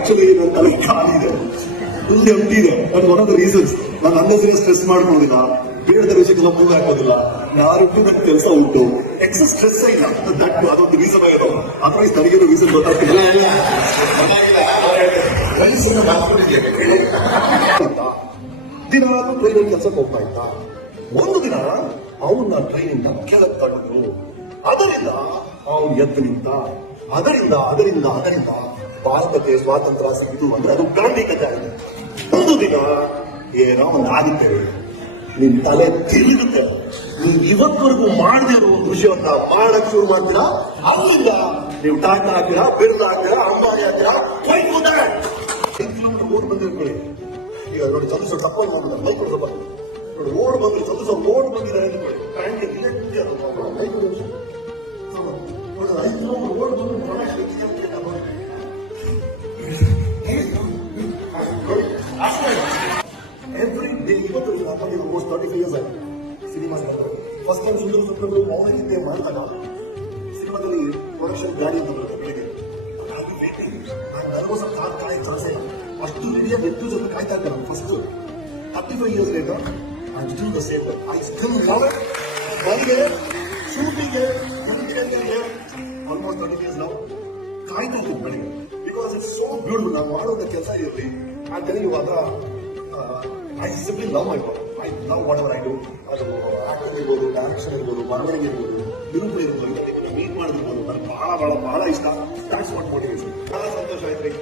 Actually ನನ್ನ ತಲೆ ಖಾಲಿ ಇದೆ, ಫುಲ್ ಎಂಟಿ ಇದೆ. But one of the reasons ನಾನು ಅನ್ನೆಸರಿ ಸ್ಟ್ರೆಸ್ ಮಾಡ್ಕೊಳ್ಳೋದಿಲ್ಲ, ಬೇಡದ ವಿಷಯಕ್ಕೆಲ್ಲ ಮೂವ್ ಹಾಕೋದಿಲ್ಲ, ಯಾರಿಗೂ ನನ್ನ ಕೆಲಸ ಉಂಟು, ಎಕ್ಸಸ್ ಸ್ಟ್ರೆಸ್ ಇಲ್ಲ. ಅದೊಂದು ರೀಸನ್ ಆಗಿರೋ, ಅಥವಾ ಈ ತಲೆಗಿರೋ ರೀಸನ್ ಗೊತ್ತಾಗ್ತಿಲ್ಲ. ದಿನಾಲು ಟ್ರೈನ್ ಕೆಲಸಕ್ಕೆ ಹೋಗ್ತಾ ಇದ್ದ. ಒಂದು ದಿನ ಅವನ್ನ ಟ್ರೈನಿಂದ ಕೆಳಗೆ ತಗೊಂಡು, ಅದರಿಂದ ಅವನು ಎದ್ದು ನಿಂತ. ಅದರಿಂದ ಅದರಿಂದ ಅದರಿಂದ ಭಾರತಕ್ಕೆ ಸ್ವಾತಂತ್ರ್ಯ ಸಿಕ್ಕಿತು ಅಂದ್ರೆ ಅದು ಗಾಂಧಿ ಕಥೆ ಆಗಿದೆ. ಒಂದು ದಿನ ಏನೋ ಒಂದು ಆಗುತ್ತೆ, ನಿಮ್ ತಲೆ ತಿರುಗುತ್ತೆ, ನೀವು ಇವತ್ತವರೆಗೂ ಮಾಡದೇ ಇರೋ ಒಂದು ವಿಷಯವನ್ನ ಮಾಡಕ್ ಶುರು ಮಾಡ್ತೀರಾ. ಅಲ್ಲಿಂದ ನೀವು ಟಾಟಾ ಹಾಕ್ತೀರಾ, ಬಿರ್ಲಾ ಹಾಕ್ತೀರಾ, ಅಂಬಾನಿ ಹಾಕ್ತೀರಾ, 5 ಕಿಲೋಮೀಟರ್ ಓಡ್ ಬಂದಿರ್ಕೊಳ್ಳಿ. ಈಗ ನೋಡಿ ಚಂದ್ರಶೇಖರ್ ತಪ್ಪಲ್ಲಿ ಹೋಗಿದ್ದಾರೆ, ಬೈಕ್ ಹೊಡೆದ ನೋಡಿ ಓಡ್ ಬಂದ್ರೆ ಚಂದ್ರಶೇಖರ್ ಓಡ್ ಬಂದಿದ್ದಾರೆ ಅಂದ್ಕೊಳ್ಳಿ, ಪ್ಯಾಂಟ್ ಬೈಕ್ ನೋಡಿ 5 ಕಿಲೋಮೀಟರ್ ಓಡ್ ಬಂದು ಎವ್ರಿ ಡೇ. ಇವತ್ತು ಆಲ್ಮೋಸ್ಟ್ 35 years ಆಗಿದೆ ಸಿನಿಮಾ. ಫಸ್ಟ್ ಟೈಮ್ ಸುಂದರ ಸುಂದರಗಳು ಮೌನಗಿದ್ದೆ ಮಾಡಿದಾಗ ಸಿನಿಮಾದಲ್ಲಿ ಪ್ರೊಡಕ್ಷನ್ ಗಾಡಿ ಅಂತ ಬೆಳಿಗ್ಗೆ ನಾನು ನರ್ವಸ್ ಕಾಯಿ ಚಾನ್ಸ್ ಇಲ್ಲ. ಅಷ್ಟು ರೆಡಿಯಾಗಿ ಎಷ್ಟು ಜೊತೆ ಕಾಯ್ತಾ ಇದ್ದೆ ನಾನು. First 35 years later I still the same. I still love it. ನನಗೆ ಶೂಟಿಂಗ್ಗೆ ಆಲ್ಮೋಸ್ಟ್ 30 years ನಾವು ಕಾಯ್ತಾ ಇದ್ದೀವಿ ಬೆಳಿಗ್ಗೆ. Because it's so beautiful. ನಾವು ಮಾಡುವಂತ ಕೆಲಸ ಇರಲಿ ಆ ಟೆಲಿಂಗ್ ಇವಾಗ I simply love my work. I love what ever I do. ಅದು ಆಕ್ಟಿಂಗ್ ಇರ್ಬೋದು, ಡೈರೆಕ್ಷನ್ ಇರ್ಬೋದು, ಬರವಣಿಗೆ ಇರ್ಬೋದು, ನಿರೂಪಣೆ ಇರ್ಬೋದು, ಇವತ್ತಿಗೆ ನಾವು ಮೀಟ್ ಮಾಡಿರ್ಬೋದು. ನನಗೆ ಬಹಳ ಬಹಳ ಬಹಳ ಇಷ್ಟ. Thanks for motivation. ಬಹಳ ಸಂತೋಷ ಆಯ್ತು ರೀ.